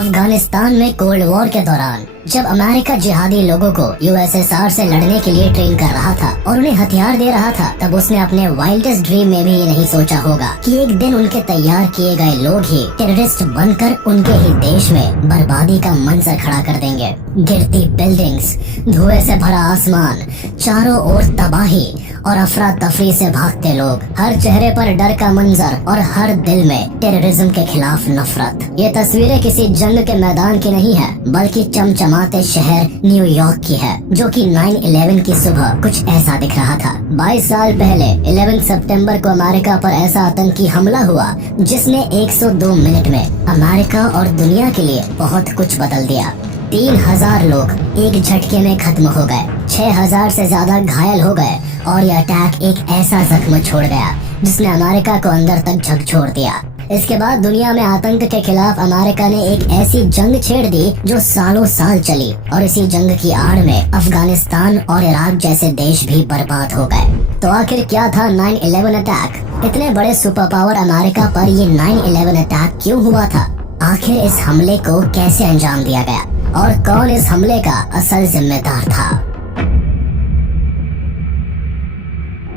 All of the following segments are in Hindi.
अफगानिस्तान में कोल्ड वॉर के दौरान जब अमेरिका जिहादी लोगों को यूएसएसआर से लड़ने के लिए ट्रेन कर रहा था और उन्हें हथियार दे रहा था, तब उसने अपने वाइल्डेस्ट ड्रीम में भी ये नहीं सोचा होगा कि एक दिन उनके तैयार किए गए लोग ही टेररिस्ट बनकर उनके ही देश में बर्बादी का मंजर खड़ा कर देंगे। गिरती बिल्डिंग्स, धुएं से भरा आसमान, चारों ओर तबाही और अफरा तफरी से भागते लोग, हर चेहरे पर डर का मंजर और हर दिल में टेररिज्म के खिलाफ नफरत। ये तस्वीरें किसी जंग के मैदान की नहीं है, बल्कि चमचमाते शहर न्यूयॉर्क की है, जो कि 9/11 की सुबह कुछ ऐसा दिख रहा था। 22 साल पहले 11 सितंबर को अमेरिका पर ऐसा आतंकी हमला हुआ जिसने 102 मिनट में अमेरिका और दुनिया के लिए बहुत कुछ बदल दिया। 3000 लोग एक झटके में खत्म हो गए, 6000 से ज्यादा घायल हो गए और यह अटैक एक ऐसा जख्म छोड़ गया जिसने अमेरिका को अंदर तक झकझोर दिया। इसके बाद दुनिया में आतंक के खिलाफ अमेरिका ने एक ऐसी जंग छेड़ दी जो सालों साल चली और इसी जंग की आड़ में अफगानिस्तान और इराक जैसे देश भी बर्बाद हो गए। तो आखिर क्या था 9/11 अटैक? इतने बड़े सुपर पावर अमेरिका पर ये 9/11 अटैक क्यों हुआ था? आखिर इस हमले को कैसे अंजाम दिया गया और कौन इस हमले का असल जिम्मेदार था?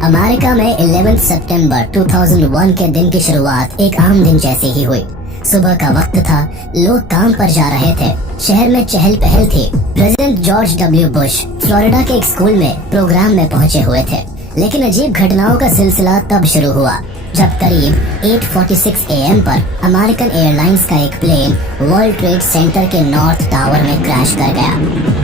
अमेरिका में 11 सितंबर 2001 के दिन की शुरुआत एक आम दिन जैसे ही हुई। सुबह का वक्त था, लोग काम पर जा रहे थे, शहर में चहल पहल थी। President George W Bush Florida के एक स्कूल में प्रोग्राम में पहुंचे हुए थे, लेकिन अजीब घटनाओं का सिलसिला तब शुरू हुआ जब करीब 8:46 AM पर अमेरिकन एयरलाइंस का एक प्लेन वर्ल्ड ट्रेड सेंटर के नॉर्थ टावर में क्रैश कर गया।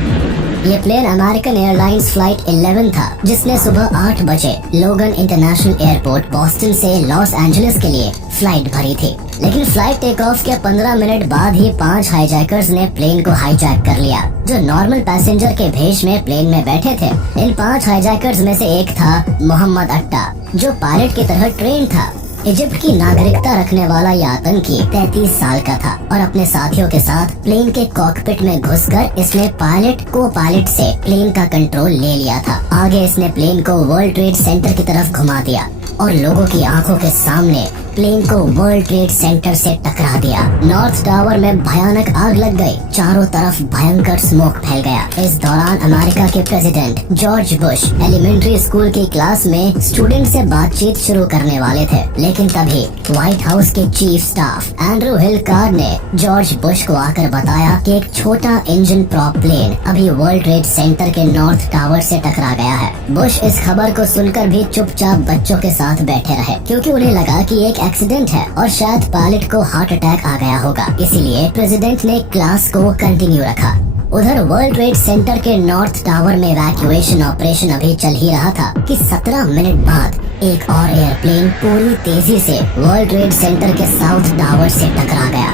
ये प्लेन अमेरिकन एयरलाइंस फ्लाइट 11 था, जिसने सुबह 8 बजे लोगन इंटरनेशनल एयरपोर्ट बॉस्टन से लॉस एंजलिस के लिए फ्लाइट भरी थी। लेकिन फ्लाइट टेक ऑफ के 15 मिनट बाद ही 5 हाईजैकर्स ने प्लेन को हाईजैक कर लिया, जो नॉर्मल पैसेंजर के भेष में प्लेन में बैठे थे। इन 5 हाईजैकर्स में से एक था मोहम्मद अट्टा, जो पायलट की तरह ट्रेन था। इजिप्ट की नागरिकता रखने वाला यह आतंकी 33 साल का था और अपने साथियों के साथ प्लेन के कॉकपिट में घुसकर इसने पायलट को पायलट से प्लेन का कंट्रोल ले लिया था। आगे इसने प्लेन को वर्ल्ड ट्रेड सेंटर की तरफ घुमा दिया और लोगों की आंखों के सामने प्लेन को वर्ल्ड ट्रेड सेंटर से टकरा दिया। नॉर्थ टावर में भयानक आग लग गई, चारों तरफ भयंकर स्मोक फैल गया। इस दौरान अमेरिका के president George Bush elementary school की क्लास में स्टूडेंट से बातचीत शुरू करने वाले थे, लेकिन तभी व्हाइट हाउस के chief staff Andrew Hill Card ने जॉर्ज बुश को आकर बताया कि एक छोटा इंजन प्रॉप प्लेन अभी वर्ल्ड ट्रेड सेंटर के नॉर्थ टावर से टकरा गया है। बुश इस खबर को सुनकर भी चुपचाप बच्चों के साथ बैठे रहे, क्योंकि उन्हें लगा कि एक एक्सीडेंट है और शायद पायलट को हार्ट अटैक आ गया होगा। इसीलिए प्रेसिडेंट ने क्लास को कंटिन्यू रखा। उधर वर्ल्ड ट्रेड सेंटर के नॉर्थ टावर में इवैक्यूएशन ऑपरेशन अभी चल ही रहा था कि 17 मिनट बाद एक और एयरप्लेन पूरी तेजी से वर्ल्ड ट्रेड सेंटर के साउथ टावर से टकरा गया।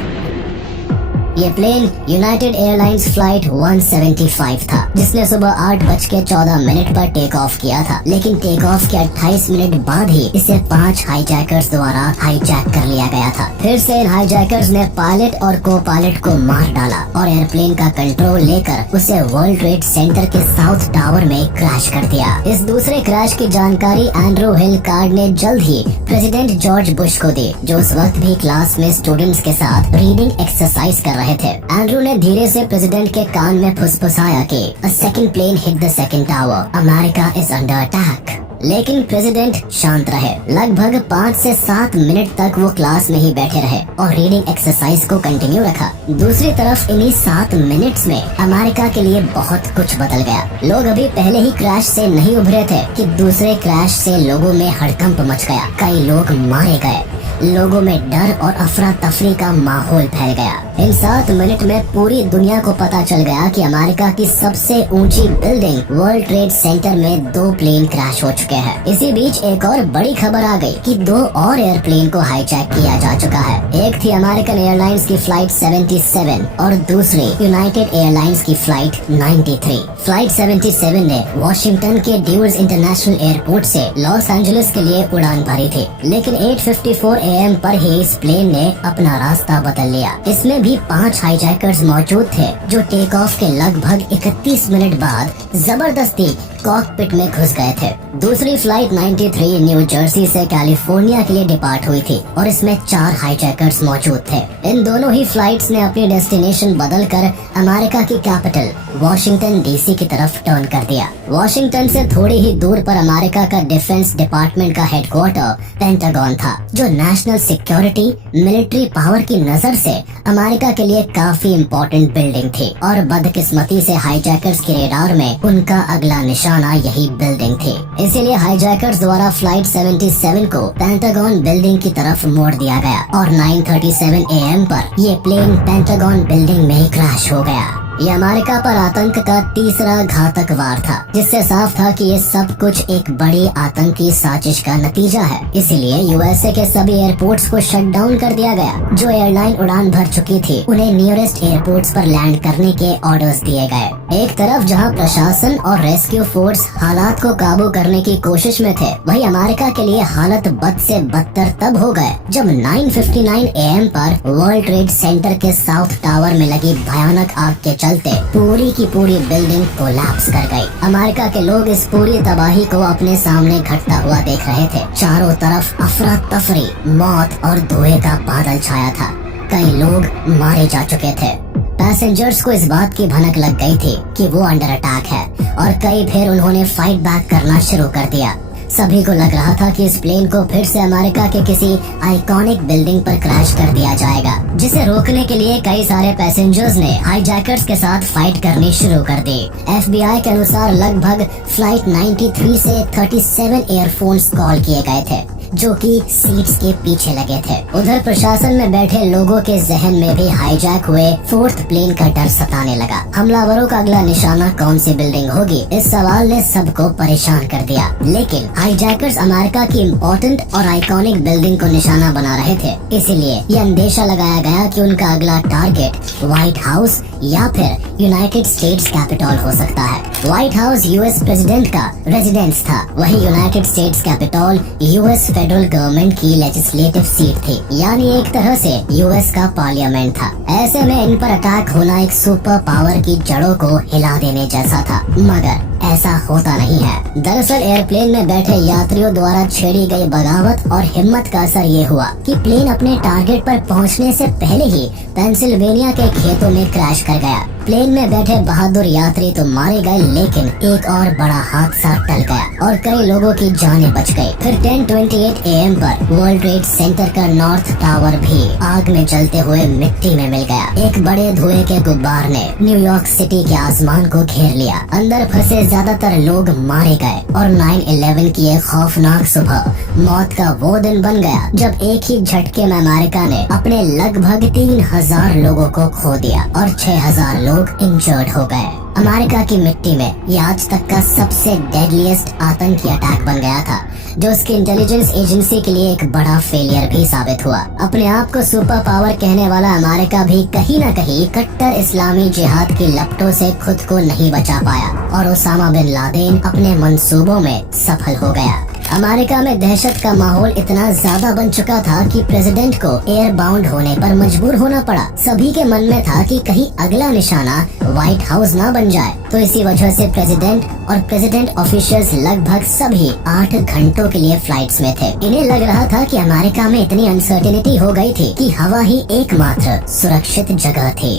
ये प्लेन यूनाइटेड एयरलाइंस फ्लाइट 175 था, जिसने सुबह 8:14 पर टेक ऑफ किया था, लेकिन टेक ऑफ के 28 मिनट बाद ही इसे 5 हाईजैकर्स द्वारा हाईजैक कर लिया गया था। फिर से इन हाईजैकर्स ने पायलट और को पायलट को मार डाला और एयरप्लेन का कंट्रोल लेकर उसे वर्ल्ड ट्रेड सेंटर के साउथ टावर में क्रैश कर दिया। इस दूसरे क्रैश की जानकारी एंड्रू हिल कार्ड ने जल्द ही प्रेसिडेंट जॉर्ज बुश को दी, जो उस वक्त भी क्लास में स्टूडेंट्स के साथ रीडिंग एक्सरसाइज कर रहे थे। एंड्रू ने धीरे से प्रेसिडेंट के कान में फुसफुसाया कि a second plane hit the second tower. America is under attack. लेकिन प्रेसिडेंट शांत रहे। लगभग 5 से 7 मिनट तक वो क्लास में ही बैठे रहे और रीडिंग एक्सरसाइज को कंटिन्यू रखा। दूसरी तरफ इन्हीं 7 मिनट्स में अमेरिका के लिए बहुत कुछ बदल गया। लोग अभी पहले ही क्रैश से नहीं उभरे थे कि दूसरे क्रैश से लोगों में हड़कंप मच गया। कई लोग मारे गए, लोगों में डर और अफरा तफरी का माहौल फैल गया। इन 7 मिनट में पूरी दुनिया को पता चल गया कि अमेरिका की सबसे ऊंची बिल्डिंग वर्ल्ड ट्रेड सेंटर में 2 प्लेन क्रैश हो चुके हैं। इसी बीच एक और बड़ी खबर आ गई कि 2 और एयरप्लेन को हाईजैक किया जा चुका है। एक थी अमेरिकन एयरलाइंस की फ्लाइट 77 और दूसरी यूनाइटेड एयरलाइंस की फ्लाइट 93। फ्लाइट 77 ने वॉशिंगटन के ड्यूर्स इंटरनेशनल एयरपोर्ट से लॉस एंजलिस के लिए उड़ान भरी थी, लेकिन 8:54 AM पर ही इस प्लेन ने अपना रास्ता बदल लिया। इसमें भी 5 हाईजैकर्स मौजूद थे जो टेक ऑफ के लगभग 31 मिनट बाद जबरदस्ती कॉकपिट में घुस गए थे। दूसरी फ्लाइट 93 न्यू जर्सी से कैलिफोर्निया के लिए डिपार्ट हुई थी और इसमें 4 हाईजैकर्स मौजूद थे। इन दोनों ही फ्लाइट्स ने अपनी डेस्टिनेशन बदलकर अमेरिका की कैपिटल वॉशिंगटन डीसी की तरफ टर्न कर दिया। वॉशिंगटन से थोड़ी ही दूर पर अमेरिका का डिफेंस डिपार्टमेंट का हेडक्वार्टर पेंटागन था, जो नेशनल सिक्योरिटी मिलिट्री पावर की नजर से अमेरिका के लिए काफी इम्पोर्टेंट बिल्डिंग थी और बदकिस्मती से हाईजैकर्स के रेडार में उनका अगला निशाना यही बिल्डिंग थी। इसीलिए हाईजैकर्स द्वारा फ्लाइट 77 को पेंटागन बिल्डिंग की तरफ मोड़ दिया गया और 9:37 AM पर ये प्लेन पेंटागन बिल्डिंग में ही क्रैश हो गया। ये अमेरिका पर आतंक का तीसरा घातक वार था, जिससे साफ था कि ये सब कुछ एक बड़ी आतंकी साजिश का नतीजा है। इसीलिए यूएसए के सभी एयरपोर्ट्स को शट डाउन कर दिया गया। जो एयरलाइन उड़ान भर चुकी थी उन्हें नियरेस्ट एयरपोर्ट्स पर लैंड करने के ऑर्डर्स दिए गए। एक तरफ जहां प्रशासन और रेस्क्यू फोर्स हालात को काबू करने की कोशिश में थे, वही अमेरिका के लिए हालत बद से बदतर तब हो गए जब 9:59 AM पर वर्ल्ड ट्रेड सेंटर के साउथ टावर में लगी भयानक आग के चलते पूरी की पूरी बिल्डिंग कोलैप्स कर गई। अमेरिका के लोग इस पूरी तबाही को अपने सामने घटता हुआ देख रहे थे। चारों तरफ अफरा तफरी, मौत और धुएं का बादल छाया था। कई लोग मारे जा चुके थे। पैसेंजर्स को इस बात की भनक लग गई थी कि वो अंडर अटैक है और कई फिर उन्होंने फाइट बैक करना शुरू कर दिया। सभी को लग रहा था कि इस प्लेन को फिर से अमेरिका के किसी आइकॉनिक बिल्डिंग पर क्रैश कर दिया जाएगा, जिसे रोकने के लिए कई सारे पैसेंजर्स ने हाईजैकर्स के साथ फाइट करनी शुरू कर दी। FBI के अनुसार लगभग फ्लाइट 93 से 37 एयरफोन्स कॉल किए गए थे, जो कि सीट्स के पीछे लगे थे। उधर प्रशासन में बैठे लोगों के जहन में भी हाईजैक हुए 4th प्लेन का डर सताने लगा। हमलावरों का अगला निशाना कौन सी बिल्डिंग होगी, इस सवाल ने सबको परेशान कर दिया। लेकिन हाईजैकर्स अमेरिका की इम्पोर्टेंट और आइकॉनिक बिल्डिंग को निशाना बना रहे थे, इसीलिए ये अंदेशा लगाया गया कि उनका अगला टारगेट व्हाइट हाउस या फिर यूनाइटेड स्टेट्स कैपिटल हो सकता है। व्हाइट हाउस यूएस प्रेसिडेंट का रेजिडेंस था, वही United states capital US federal government की लेजिस्लेटिव सीट थी, यानी एक तरह से यूएस का पार्लियामेंट था। ऐसे में इन पर अटैक होना एक सुपर पावर की जड़ों को हिला देने जैसा था, मगर ऐसा होता नहीं है। दरअसल एयरप्लेन में बैठे यात्रियों द्वारा छेड़ी गई बगावत और हिम्मत का असर ये हुआ कि प्लेन अपने टारगेट पर पहुंचने से पहले ही पेंसिल्वेनिया के खेतों में क्रैश कर गया। प्लेन में बैठे बहादुर यात्री तो मारे गए, लेकिन एक और बड़ा हादसा टल गया और कई लोगों की जानें बच गई। फिर 10:28 AM पर वर्ल्ड ट्रेड सेंटर का नॉर्थ टावर भी आग में जलते हुए मिट्टी में मिल गया। एक बड़े धुएं के गुब्बार ने न्यूयॉर्क सिटी के आसमान को घेर लिया। अंदर फंसे ज्यादातर लोग मारे गए और 9/11 की एक खौफनाक सुबह मौत का वो दिन बन गया जब एक ही झटके में अमेरिका ने अपने लगभग 3000 लोगों को खो दिया और 6000 लोग इंजर्ड हो गए। अमेरिका की मिट्टी में ये आज तक का सबसे डेडलीस्ट आतंकी अटैक बन गया था, जो उसकी इंटेलिजेंस एजेंसी के लिए एक बड़ा फेलियर भी साबित हुआ। अपने आप को सुपर पावर कहने वाला अमेरिका भी कहीं न कहीं कट्टर इस्लामी जिहाद की लपटों से खुद को नहीं बचा पाया और ओसामा बिन लादेन अपने मंसूबों में सफल हो गया। अमेरिका में दहशत का माहौल इतना ज्यादा बन चुका था कि प्रेसिडेंट को एयर बाउंड होने पर मजबूर होना पड़ा। सभी के मन में था कि कहीं अगला निशाना व्हाइट हाउस ना बन जाए, तो इसी वजह से प्रेसिडेंट और प्रेसिडेंट ऑफिशियल्स लगभग सभी 8 घंटों के लिए फ्लाइट्स में थे। इन्हें लग रहा था कि अमेरिका में इतनी अनसर्टेनिटी हो गई थी कि हवा ही एकमात्र सुरक्षित जगह थी।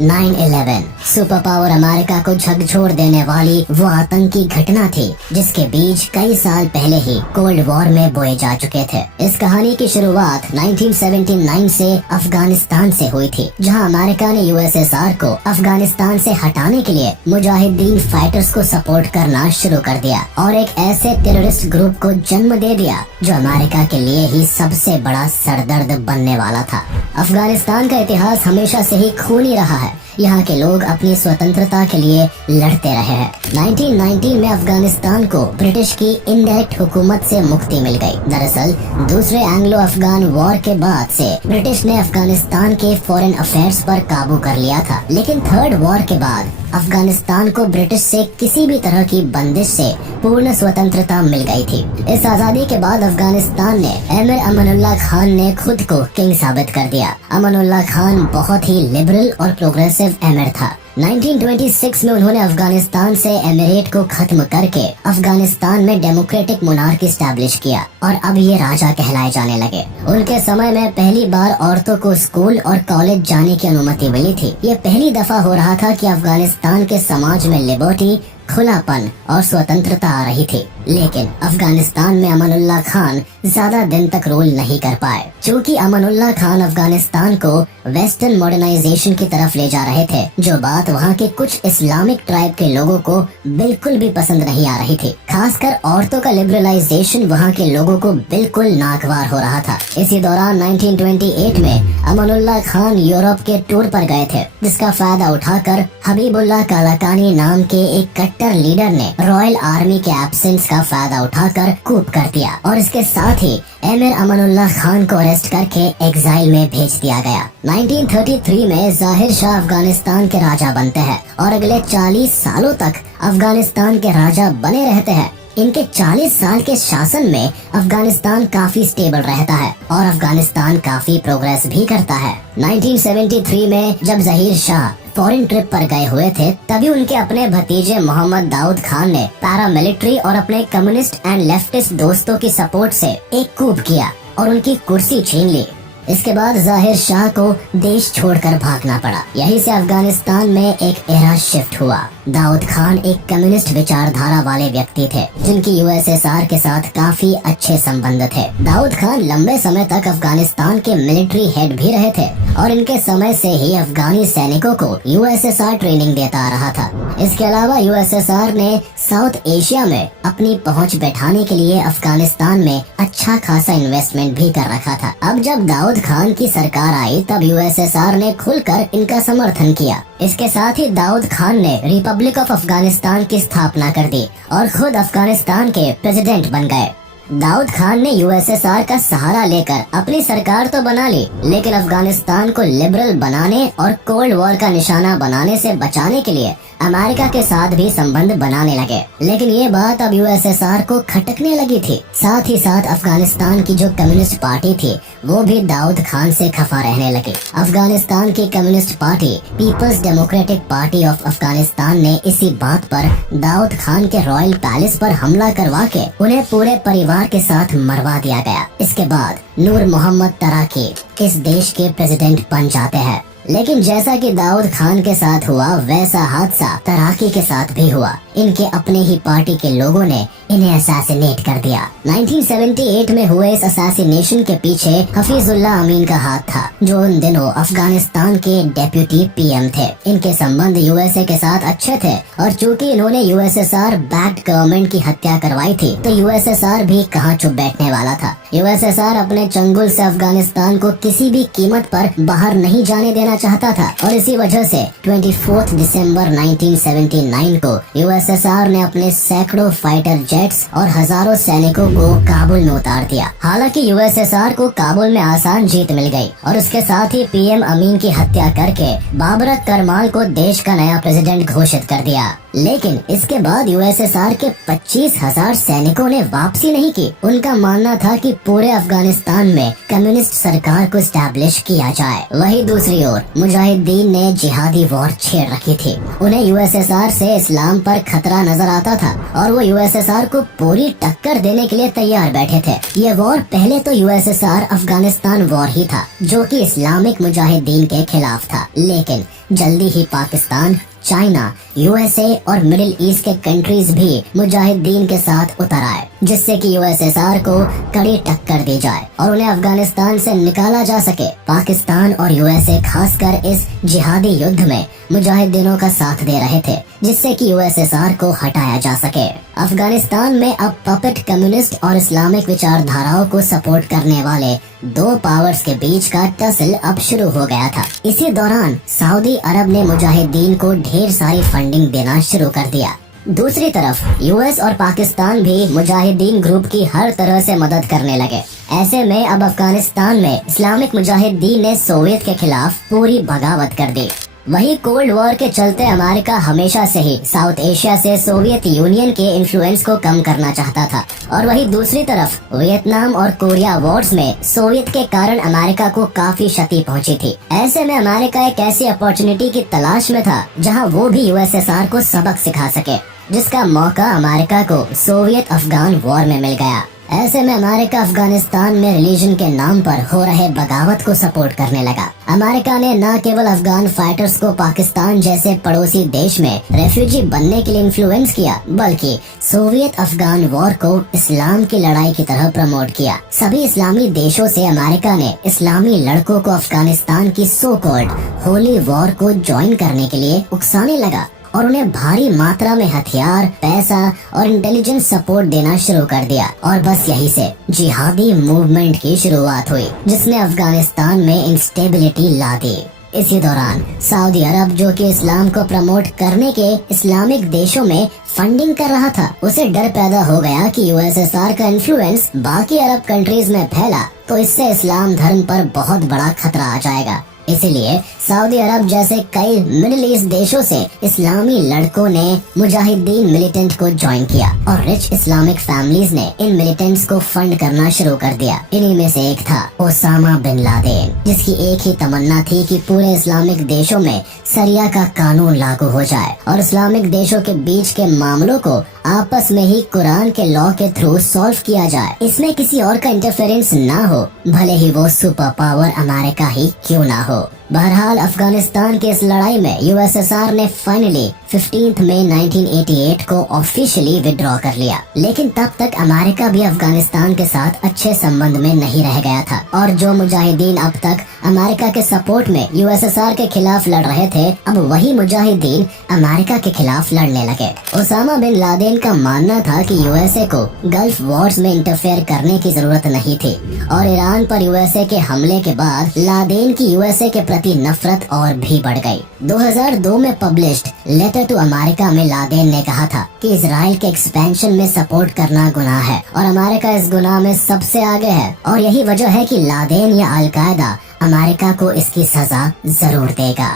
9/11 सुपर पावर अमेरिका को झकझोर देने वाली वो आतंकी घटना थी जिसके बीज कई साल पहले ही कोल्ड वॉर में बोए जा चुके थे। इस कहानी की शुरुआत 1979 से अफगानिस्तान से हुई थी, जहां अमेरिका ने यूएसएसआर को अफगानिस्तान से हटाने के लिए मुजाहिदीन फाइटर्स को सपोर्ट करना शुरू कर दिया और एक ऐसे टेररिस्ट ग्रुप को जन्म दे दिया जो अमेरिका के लिए ही सबसे बड़ा सरदर्द बनने वाला था। अफगानिस्तान का इतिहास हमेशा से ही खूनी रहा है। यहाँ के लोग अपनी स्वतंत्रता के लिए लड़ते रहे हैं। 1919 में अफगानिस्तान को ब्रिटिश की इनडायरेक्ट हुकूमत से मुक्ति मिल गई। दरअसल दूसरे एंग्लो अफगान वॉर के बाद से ब्रिटिश ने अफगानिस्तान के फॉरेन अफेयर्स पर काबू कर लिया था, लेकिन थर्ड वॉर के बाद अफगानिस्तान को ब्रिटिश से किसी भी तरह की बंदिश से पूर्ण स्वतंत्रता मिल गई थी। इस आजादी के बाद अफगानिस्तान ने एमिर अमानुल्लाह खान ने खुद को किंग साबित कर दिया। अमानुल्लाह खान बहुत ही लिबरल और प्रोग्रेसिव एमिर था। 1926 में उन्होंने अफगानिस्तान से एमिरेट को खत्म करके अफगानिस्तान में डेमोक्रेटिक मोनार्की स्टैब्लिश किया और अब ये राजा कहलाए जाने लगे। उनके समय में पहली बार औरतों को स्कूल और कॉलेज जाने की अनुमति मिली थी। ये पहली दफा हो रहा था कि अफगानिस्तान के समाज में लिबर्टी, खुलापन और स्वतंत्रता आ रही थी। लेकिन अफगानिस्तान में अमानुल्लाह खान ज्यादा दिन तक रूल नहीं कर पाए, क्योंकि अमानुल्लाह खान अफगानिस्तान को वेस्टर्न मॉडर्नाइजेशन की तरफ ले जा रहे थे, जो बात वहाँ के कुछ इस्लामिक ट्राइब के लोगों को बिल्कुल भी पसंद नहीं आ रही थी। खासकर औरतों का लिबरलाइजेशन वहाँ के लोगों को बिल्कुल नागवार हो रहा था। इसी दौरान 1928 में अमानुल्लाह खान यूरोप के टूर पर गए थे, जिसका फायदा उठाकर हबीबुल्लाह कालाकानी नाम के एक कट्टर लीडर ने रॉयल आर्मी के एब्सेंस का फायदा उठाकर कूप कर दिया और इसके साथ ही एमिर अमानुल्लाह खान को अरेस्ट करके एग्जाइल में भेज दिया गया। 1933 में जाहिर शाह अफगानिस्तान के राजा बनते हैं और अगले 40 सालों तक अफगानिस्तान के राजा बने रहते हैं। इनके 40 साल के शासन में अफगानिस्तान काफी स्टेबल रहता है और अफगानिस्तान काफी प्रोग्रेस भी करता है। 1973 में जब जहीर शाह फॉरेन ट्रिप पर गए हुए थे, तभी उनके अपने भतीजे मोहम्मद दाऊद खान ने पैरामिलिट्री और अपने कम्युनिस्ट एंड लेफ्टिस्ट दोस्तों की सपोर्ट से एक कूप किया और उनकी कुर्सी छीन ली। इसके बाद जाहिर शाह को देश छोड़कर भागना पड़ा। यहीं से अफगानिस्तान में एक एरा शिफ्ट हुआ। दाऊद खान एक कम्युनिस्ट विचारधारा वाले व्यक्ति थे, जिनकी यूएसएसआर के साथ काफी अच्छे संबंध थे। दाऊद खान लंबे समय तक अफगानिस्तान के मिलिट्री हेड भी रहे थे और इनके समय से ही अफगानी सैनिकों को यूएसएसआर ट्रेनिंग देता आ रहा था। इसके अलावा यूएसएसआर ने साउथ एशिया में अपनी पहुंच बैठाने के लिए अफगानिस्तान में अच्छा खासा इन्वेस्टमेंट भी कर रखा था। अब जब दाऊद खान की सरकार आई, तब यूएसएसआर ने खुलकर इनका समर्थन किया। इसके साथ ही दाऊद खान ने रिपब्लिक ऑफ अफगानिस्तान की स्थापना कर दी और खुद अफगानिस्तान के प्रेसिडेंट बन गए। दाऊद खान ने यूएसएसआर का सहारा लेकर अपनी सरकार तो बना ली, लेकिन अफगानिस्तान को लिबरल बनाने और कोल्ड वॉर का निशाना बनाने से बचाने के लिए अमेरिका के साथ भी संबंध बनाने लगे। लेकिन ये बात अब यूएसएसआर को खटकने लगी थी। साथ ही साथ अफगानिस्तान की जो कम्युनिस्ट पार्टी थी, वो भी दाऊद खान से खफा रहने लगी। अफगानिस्तान की communist party People's Democratic Party of Afghanistan ने इसी बात पर दाऊद खान के रॉयल पैलेस पर हमला करवा के उन्हें पूरे परिवार के साथ मरवा दिया गया। इसके बाद नूर मोहम्मद तराकी इस देश के प्रेसिडेंट बन जाते हैं। लेकिन जैसा कि दाऊद खान के साथ हुआ, वैसा हादसा तराकी के साथ भी हुआ। इनके अपने ही पार्टी के लोगों ने इन्हें असैसिनेट कर दिया। 1978 में हुए इस असैसिनेशन के पीछे हफीजुल्लाह अमीन का हाथ था, जो उन दिनों अफगानिस्तान के डेप्यूटी पीएम थे। इनके संबंध यूएसए के साथ अच्छे थे और चूंकि इन्होंने यूएसएसआर बैक्ड गवर्नमेंट की हत्या करवाई थी, तो यूएसएसआर भी कहाँ चुप बैठने वाला था। यूएसएसआर अपने चंगुल से अफगानिस्तान को किसी भी कीमत पर बाहर नहीं जाने देना चाहता था और इसी वजह से 24 दिसंबर 1979 को यूएसएसआर ने अपने सैकड़ों फाइटर जेट्स और हजारों सैनिकों को काबुल में उतार दिया। हालांकि यूएसएसआर को काबुल में आसान जीत मिल गई और उसके साथ ही पीएम अमीन की हत्या करके बाबरक करमाल को देश का नया प्रेसिडेंट घोषित कर दिया। लेकिन इसके बाद यूएसएसआर के 25,000 सैनिकों ने वापसी नहीं की। उनका मानना था कि पूरे अफगानिस्तान में कम्युनिस्ट सरकार को स्टैब्लिश किया जाए। वही दूसरी ओर मुजाहिदीन ने जिहादी वॉर छेड़ रखी थी। उन्हें यूएसएसआर से इस्लाम पर खतरा नजर आता था और वो यूएसएसआर को पूरी टक्कर देने के लिए तैयार बैठे थे। ये वॉर पहले तो यूएसएसआर अफगानिस्तान वॉर ही था, जो कि इस्लामिक मुजाहिदीन के खिलाफ था। लेकिन जल्दी ही पाकिस्तान, चाइना, यूएसए और मिडिल ईस्ट के कंट्रीज भी मुजाहिदीन के साथ उतर आए, जिससे कि यूएसएसआर को कड़ी टक्कर दी जाए और उन्हें अफगानिस्तान से निकाला जा सके। पाकिस्तान और यूएसए खासकर इस जिहादी युद्ध में मुजाहिदीनों का साथ दे रहे थे, जिससे कि यूएसएसआर को हटाया जा सके। अफगानिस्तान में अब पपेट कम्युनिस्ट और इस्लामिक विचारधाराओं को सपोर्ट करने वाले दो पावर्स के बीच का टसल अब शुरू हो गया था। इसी दौरान सऊदी अरब ने मुजाहिदीन को ढेर सारी फंडिंग देना शुरू कर दिया। दूसरी तरफ यूएस और पाकिस्तान भी मुजाहिदीन ग्रुप की हर तरह से मदद करने लगे। ऐसे में अब अफगानिस्तान में इस्लामिक मुजाहिदीन ने सोवियत के खिलाफ पूरी बगावत कर दी। वही कोल्ड वॉर के चलते अमेरिका हमेशा से ही साउथ एशिया से सोवियत यूनियन के इन्फ्लुएंस को कम करना चाहता था, और वही दूसरी तरफ वियतनाम और कोरिया वॉर्स में सोवियत के कारण अमेरिका को काफी क्षति पहुंची थी। ऐसे में अमेरिका एक ऐसी अपॉर्चुनिटी की तलाश में था जहां वो भी यूएसएसआर को सबक सिखा सके, जिसका मौका अमेरिका को सोवियत अफगान वॉर में मिल गया। ऐसे में अमेरिका अफगानिस्तान में रिलीजन के नाम पर हो रहे बगावत को सपोर्ट करने लगा। अमेरिका ने न केवल अफगान फाइटर्स को पाकिस्तान जैसे पड़ोसी देश में रेफ्यूजी बनने के लिए इन्फ्लुएंस किया, बल्कि सोवियत अफगान वॉर को इस्लाम की लड़ाई की तरह प्रमोट किया। सभी इस्लामी देशों से अमेरिका ने इस्लामी लड़कों को अफगानिस्तान की सो कॉल्ड होली वॉर को ज्वाइन करने के लिए उकसाने लगा और उन्हें भारी मात्रा में हथियार, पैसा और इंटेलिजेंस सपोर्ट देना शुरू कर दिया। और बस यही से जिहादी मूवमेंट की शुरुआत हुई, जिसने अफगानिस्तान में इंस्टेबिलिटी ला दी। इसी दौरान सऊदी अरब, जो कि इस्लाम को प्रमोट करने के इस्लामिक देशों में फंडिंग कर रहा था, उसे डर पैदा हो गया कि यूएसएसआर का इन्फ्लुएंस बाकी अरब कंट्रीज में फैला तो इससे इस्लाम धर्म पर बहुत बड़ा खतरा आ जाएगा। इसलिए सऊदी अरब जैसे कई मिडिल ईस्ट देशों से इस्लामी लड़कों ने मुजाहिदीन मिलिटेंट को ज्वाइन किया और रिच इस्लामिक फैमिलीज ने इन मिलिटेंट्स को फंड करना शुरू कर दिया। इन्हीं में से एक था ओसामा बिन लादेन, जिसकी एक ही तमन्ना थी कि पूरे इस्लामिक देशों में सरिया का कानून लागू हो जाए और इस्लामिक देशों के बीच के मामलों को आपस में ही कुरान के लॉ के थ्रू सॉल्व किया जाए। इसमें किसी और का इंटरफेरेंस ना हो, भले ही वो सुपर पावर अमेरिका ही क्यों ना हो। बहरहाल अफगानिस्तान की इस लड़ाई में यूएसएसआर ने फाइनली 15 मई 1988 को ऑफिशियली विड्रॉ कर लिया। लेकिन तब तक अमेरिका भी अफगानिस्तान के साथ अच्छे संबंध में नहीं रह गया था और जो मुजाहिदीन अब तक अमेरिका के सपोर्ट में यूएसएसआर के खिलाफ लड़ रहे थे, अब वही मुजाहिदीन अमेरिका के खिलाफ लड़ने लगे। ओसामा बिन लादेन का मानना था कि यूएसए को गल्फ वॉर्स में इंटरफेयर करने की जरूरत नहीं थी और ईरान पर यूएसए के हमले के बाद लादेन की यूएसए के प्रति नफरत और भी बढ़ गई। 2002 में पब्लिश्ड लेटर टू अमेरिका में लादेन ने कहा था कि इजराइल के एक्सपेंशन में सपोर्ट करना गुनाह है और अमेरिका इस गुनाह में सबसे आगे है और यही वजह है कि लादेन या अल-कायदा अमेरिका को इसकी सजा जरूर देगा।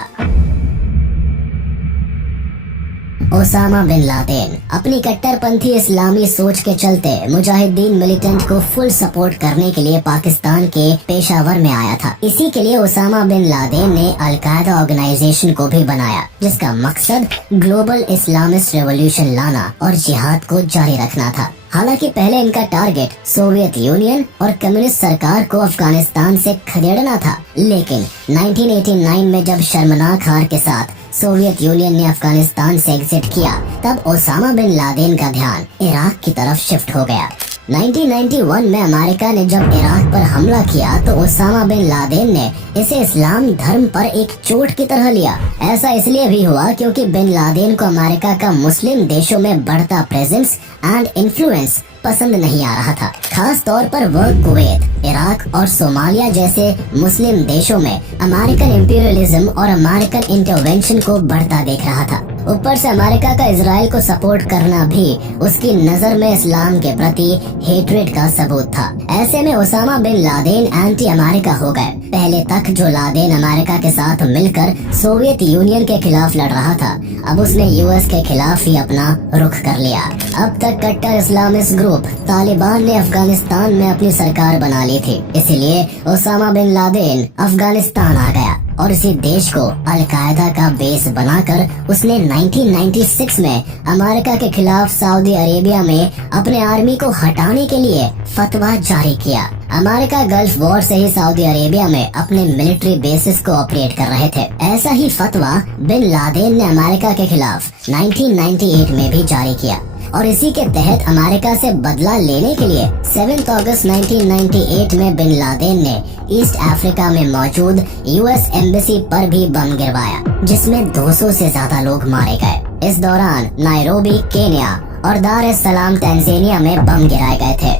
ओसामा बिन लादेन अपनी कट्टरपंथी इस्लामी सोच के चलते मुजाहिदीन मिलिटेंट को फुल सपोर्ट करने के लिए पाकिस्तान के पेशावर में आया था। इसी के लिए ओसामा बिन लादेन ने अल-कायदा ऑर्गेनाइजेशन को भी बनाया, जिसका मकसद ग्लोबल इस्लामिस्ट रेवोल्यूशन लाना और जिहाद को जारी रखना था। हालांकि पहले इनका टारगेट सोवियत यूनियन और कम्युनिस्ट सरकार को अफगानिस्तान से खदेड़ना था, लेकिन 1989 में जब शर्मनाक हार के साथ सोवियत यूनियन ने अफगानिस्तान से एग्जिट किया, तब ओसामा बिन लादेन का ध्यान इराक की तरफ शिफ्ट हो गया। 1991 में अमेरिका ने जब इराक पर हमला किया तो ओसामा बिन लादेन ने इसे इस्लाम धर्म पर एक चोट की तरह लिया। ऐसा इसलिए भी हुआ क्योंकि बिन लादेन को अमेरिका का मुस्लिम देशों में बढ़ता प्रेजेंस एंड इन्फ्लुएंस पसंद नहीं आ रहा था। खास तौर पर वह कुवैत, इराक और सोमालिया जैसे मुस्लिम देशों में अमेरिकन इंपीरियलिज्म और अमेरिकन इंटरवेंशन को बढ़ता देख रहा था। ऊपर से अमेरिका का इजराइल को सपोर्ट करना भी उसकी नजर में इस्लाम के प्रति हेट्रेड का सबूत था। ऐसे में Osama bin Laden anti America हो गए। पहले तक जो लादेन अमेरिका के साथ मिलकर सोवियत यूनियन के खिलाफ लड़ रहा था, अब उसने यूएस के खिलाफ ही अपना रुख कर लिया। अब तक कट्टर इस्लामिस्ट ग्रुप तालिबान ने अफगानिस्तान में अपनी सरकार बना ली थी, इसलिए ओसामा बिन लादेन अफगानिस्तान आ गया और इसी देश को अल-कायदा का बेस बनाकर उसने 1996 में अमेरिका के खिलाफ सऊदी अरेबिया में अपने आर्मी को हटाने के लिए फतवा जारी किया। अमेरिका गल्फ वॉर से ही सऊदी अरेबिया में अपने मिलिट्री बेसिस को ऑपरेट कर रहे थे। ऐसा ही फतवा बिन लादेन ने अमेरिका के खिलाफ 1998 में भी जारी किया और इसी के तहत अमेरिका से बदला लेने के लिए 7 अगस्त 1998 में बिन लादेन ने ईस्ट अफ्रीका में मौजूद यूएस एम्बेसी पर भी बम गिरवाया, जिसमें 200 से ज्यादा लोग मारे गए। इस दौरान नायरोबी, केन्या और दार एस सलाम, तंजानिया में बम गिराए गए थे।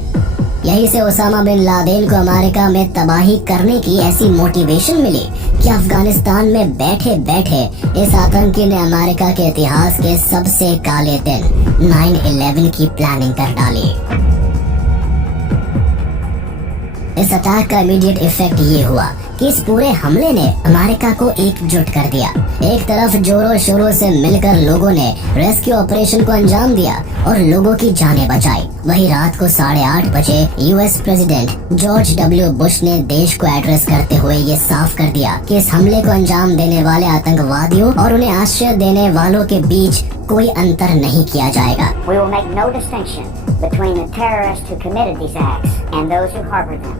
यही से ओसामा बिन लादेन को अमेरिका में तबाही करने की ऐसी मोटिवेशन मिली कि अफगानिस्तान में बैठे बैठे इस आतंकी ने अमेरिका के इतिहास के सबसे काले दिन 9/11 की प्लानिंग कर डाली। इस अटैक का इमीडिएट इफेक्ट ये हुआ कि इस पूरे हमले ने अमेरिका को एकजुट कर दिया। एक तरफ जोरों शोरों से मिलकर लोगों ने रेस्क्यू ऑपरेशन को अंजाम दिया और लोगों की जानें बचाई। वही रात को 8:30 बजे US president George W Bush ने देश को एड्रेस करते हुए ये साफ कर दिया कि इस हमले को अंजाम देने वाले आतंकवादियों और उन्हें आश्रय देने वालों के बीच कोई अंतर नहीं किया जाएगा। We will make no distinction between the terrorists who committed these acts and those who harbored them.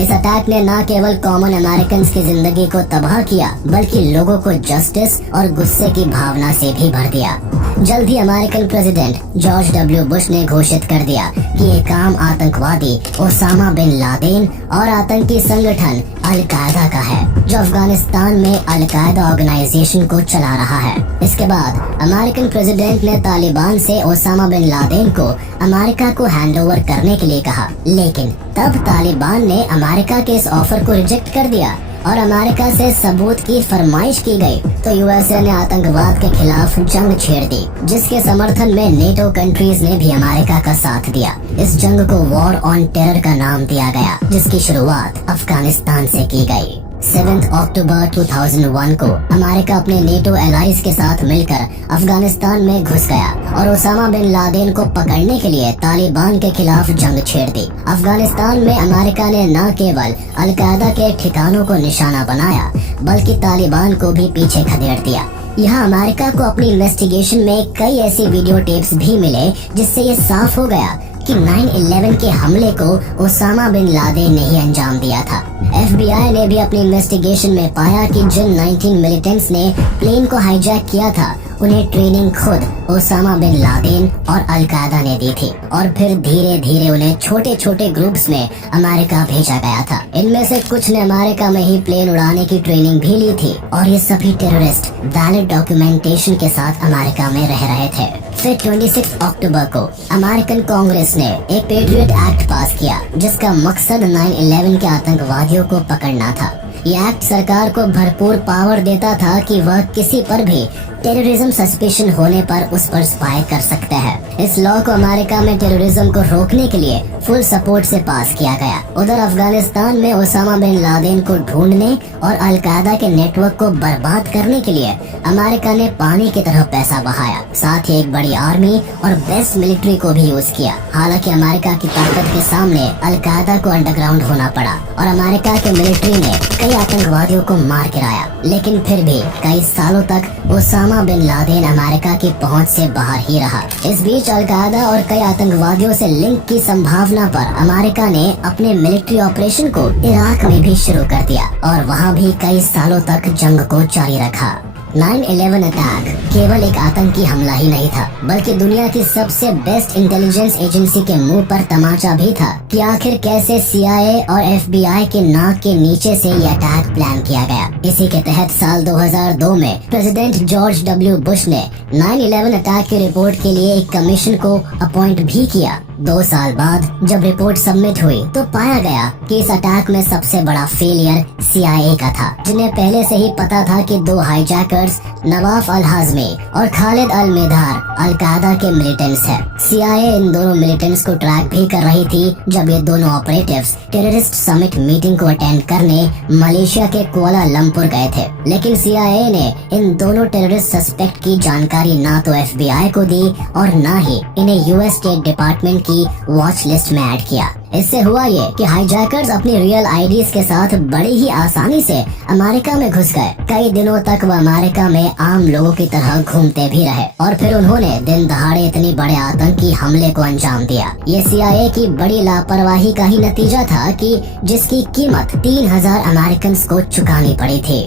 इस अटैक ने न केवल कॉमन अमेरिकन की जिंदगी को तबाह किया बल्कि लोगों को जस्टिस और गुस्से की भावना से भी भर दिया। जल्द ही American president George W Bush ने घोषित कर दिया कि ये काम आतंकवादी ओसामा बिन लादेन और आतंकी संगठन अल-कायदा का है, जो अफगानिस्तान में अल-कायदा ऑर्गेनाइजेशन को चला रहा है। इसके बाद अमेरिकन प्रेसिडेंट ने तालिबान से ओसामा बिन लादेन को अमेरिका को हैंडओवर करने के लिए कहा, लेकिन तब तालिबान ने अमेरिका के इस ऑफर को रिजेक्ट कर दिया और अमेरिका से सबूत की फरमाइश की गई तो यूएसए ने आतंकवाद के खिलाफ जंग छेड़ दी, जिसके समर्थन में नेटो कंट्रीज ने भी अमेरिका का साथ दिया। इस जंग को वॉर ऑन टेरर का नाम दिया गया, जिसकी शुरुआत अफगानिस्तान से की गई। 7 अक्टूबर 2001 को अमेरिका अपने नेटो एलाइज के साथ मिलकर अफगानिस्तान में घुस गया और ओसामा बिन लादेन को पकड़ने के लिए तालिबान के खिलाफ जंग छेड़ दी। अफगानिस्तान में अमेरिका ने न केवल अल-कायदा के ठिकानों को निशाना बनाया बल्कि तालिबान को भी पीछे खदेड़ दिया। यहाँ अमेरिका को अपनी इन्वेस्टिगेशन में कई ऐसी वीडियो टेप्स भी मिले जिससे ये साफ हो गया कि 9/11 के हमले को ओसामा बिन लादेन ने ही अंजाम दिया था। FBI ने भी अपनी इन्वेस्टिगेशन में पाया कि जिन 19 मिलिटेंट्स ने प्लेन को हाईजैक किया था उन्हें ट्रेनिंग खुद ओसामा बिन लादेन और अल-कायदा ने दी थी और फिर धीरे धीरे उन्हें छोटे छोटे ग्रुप्स में अमेरिका भेजा गया था। इनमें से कुछ ने अमेरिका में ही प्लेन उड़ाने की ट्रेनिंग भी ली थी और ये सभी टेररिस्ट वैलिड डॉक्यूमेंटेशन के साथ अमेरिका में रह रहे थे। फिर 26 अक्टूबर को अमेरिकन कांग्रेस ने एक पेट्रियट एक्ट पास किया जिसका मकसद 9/11 के आतंकवादियों को पकड़ना था। ये एक्ट सरकार को भरपूर पावर देता था कि वह किसी पर भी टेररिज्म सस्पिशन होने पर उस पर स्पाई कर सकते हैं। इस लॉ को अमेरिका में टेररिज्म को रोकने के लिए फुल सपोर्ट से पास किया गया। उधर अफगानिस्तान में ओसामा बिन लादेन को ढूंढने और अल-कायदा के नेटवर्क को बर्बाद करने के लिए अमेरिका ने पानी की तरह पैसा बहाया, साथ ही एक बड़ी आर्मी और बेस्ट मिलिट्री को भी यूज किया। हालांकि अमेरिका की ताकत के सामने अल-कायदा को अंडरग्राउंड होना पड़ा और अमेरिका के मिलिट्री ने कई आतंकवादियों को मार गिराया, लेकिन फिर भी कई सालों तक ओसामा बिन लादेन अमेरिका की पहुंच से बाहर ही रहा। इस बीच अल-कायदा और कई आतंकवादियों से लिंक की संभावना पर अमेरिका ने अपने मिलिट्री ऑपरेशन को इराक में भी शुरू कर दिया और वहां भी कई सालों तक जंग को जारी रखा। 9/11 अटैक केवल एक आतंकी हमला ही नहीं था बल्कि दुनिया की सबसे बेस्ट इंटेलिजेंस एजेंसी के मुंह पर तमाचा भी था कि आखिर कैसे CIA और FBI के नाक के नीचे से ये अटैक प्लान किया गया। इसी के तहत साल 2002 में प्रेसिडेंट जॉर्ज डब्ल्यू बुश ने 9/11 अटैक की रिपोर्ट के लिए एक कमीशन को अपॉइंट भी किया। 2 साल बाद जब रिपोर्ट सबमिट हुई तो पाया गया कि इस अटैक में सबसे बड़ा फेलियर CIA का था, जिन्हें पहले से ही पता था कि 2 हाईजैकर्स नवाफ अल-हाज़मी और खालिद अल-मिधार अल-कायदा के मिलिटेंट्स हैं। CIA इन दोनों मिलिटेंट्स को ट्रैक भी कर रही थी जब ये दोनों ऑपरेटिव्स टेररिस्ट समिट मीटिंग को अटेंड करने मलेशिया के कुआलालंपुर गए थे। लेकिन CIA ने इन दोनों टेररिस्ट सस्पेक्ट की जानकारी ना तो FBI को दी और ना ही इन्हें US स्टेट डिपार्टमेंट की वॉच लिस्ट में ऐड किया। इससे हुआ ये कि हाईजैकर्स अपनी रियल आईडीज के साथ बड़ी ही आसानी से अमेरिका में घुस गए। कई दिनों तक वह अमेरिका में आम लोगों की तरह घूमते भी रहे और फिर उन्होंने दिन दहाड़े इतनी बड़े आतंकी हमले को अंजाम दिया। ये CIA की बड़ी लापरवाही का ही नतीजा था कि जिसकी कीमत 3000 अमेरिकन को चुकानी पड़ी थी।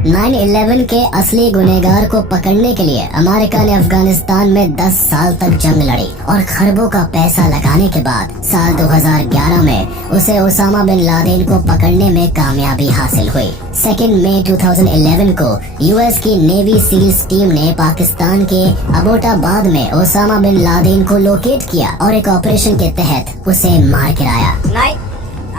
9/11 के असली गुनहगार को पकड़ने के लिए अमेरिका ने अफगानिस्तान में 10 साल तक जंग लड़ी और खरबों का पैसा लगाने के बाद साल 2011 में उसे ओसामा बिन लादेन को पकड़ने में कामयाबी हासिल हुई। 2 मई 2011 को US की नेवी सील्स टीम ने पाकिस्तान के अबोटाबाद में ओसामा बिन लादेन को लोकेट किया और एक ऑपरेशन के तहत उसे मार गिराया। Tonight,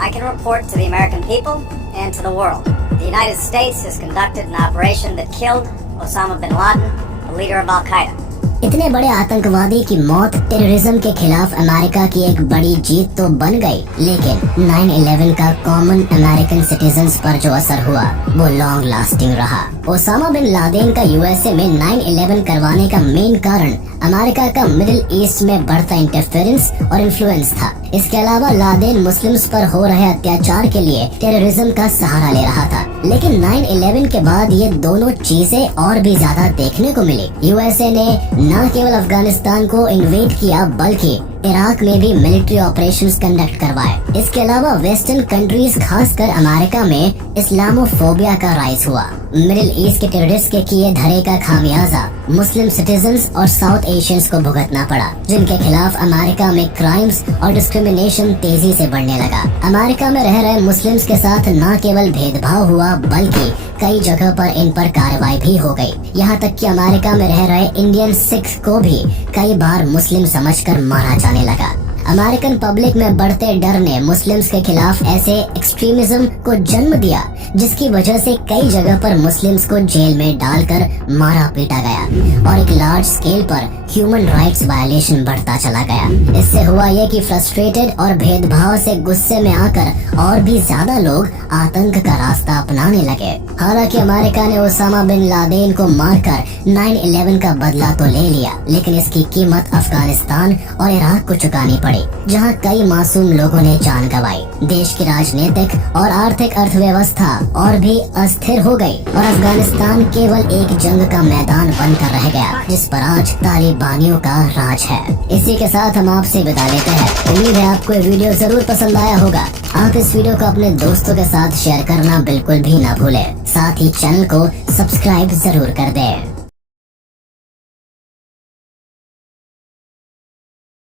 I can report to the American people and to the world. The United States has conducted an operation that killed Osama bin Laden, the leader of Al-Qaeda. इतने बड़े आतंकवादी की मौत टेररिज्म के खिलाफ अमेरिका की एक बड़ी जीत तो बन गई, लेकिन 9/11 का कॉमन अमेरिकन सिटीजन्स पर जो असर हुआ वो लॉन्ग लास्टिंग रहा। ओसामा बिन लादेन का यूएसए में 9/11 करवाने का मेन कारण अमेरिका का मिडिल ईस्ट में बढ़ता इंटरफेरेंस और इन्फ्लुएंस था। इसके अलावा लादेन मुस्लिम्स पर हो रहे अत्याचार के लिए टेररिज्म का सहारा ले रहा था, लेकिन 9/11 के बाद ये दोनों चीजें और भी ज्यादा देखने को मिली। यूएसए ने न केवल अफगानिस्तान को इन्वेड किया बल्कि इराक में भी मिलिट्री ऑपरेशंस कंडक्ट करवाए। इसके अलावा वेस्टर्न कंट्रीज खासकर अमेरिका में इस्लामोफोबिया का राइज हुआ। मिडिल ईस्ट के टेररिस्ट के किए धरे का खामियाजा मुस्लिम सिटीजन्स और साउथ एशियंस को भुगतना पड़ा, जिनके खिलाफ अमेरिका में क्राइम्स और डिस्क्रिमिनेशन तेजी से बढ़ने लगा। अमेरिका में रह रहे मुस्लिम्स के साथ न केवल भेदभाव हुआ बल्कि कई जगह पर इन पर कार्रवाई भी हो गई। यहाँ तक कि अमेरिका में रह रहे इंडियन सिख को भी कई बार मुस्लिम समझकर मारा जाने लगा। अमेरिकन पब्लिक में बढ़ते डर ने मुस्लिम्स के खिलाफ ऐसे एक्सट्रीमिज्म को जन्म दिया, जिसकी वजह से कई जगह पर मुस्लिम्स को जेल में डालकर मारा पीटा गया और एक लार्ज स्केल पर ह्यूमन राइट्स वायलेशन बढ़ता चला गया। इससे हुआ ये कि फ्रस्ट्रेटेड और भेदभाव से गुस्से में आकर और भी ज्यादा लोग आतंक का रास्ता अपनाने लगे। हालांकि अमेरिका ने ओसामा बिन लादेन को मारकर 9/11 का बदला तो ले लिया, लेकिन इसकी कीमत अफगानिस्तान और इराक को चुकानी पड़ी, जहां कई मासूम लोगों ने जान गंवाई। देश की राजनीतिक और आर्थिक अर्थव्यवस्था और भी अस्थिर हो गई और अफगानिस्तान केवल एक जंग का मैदान बनकर रह गया, जिस पर आज तालिबानियों का राज है। इसी के साथ हम आपसे विदा लेते हैं। उम्मीद है आपको ये वीडियो जरूर पसंद आया होगा। आप इस वीडियो को अपने दोस्तों के साथ शेयर करना बिल्कुल भी ना भूलें। साथ ही चैनल को सब्सक्राइब जरूर कर दें।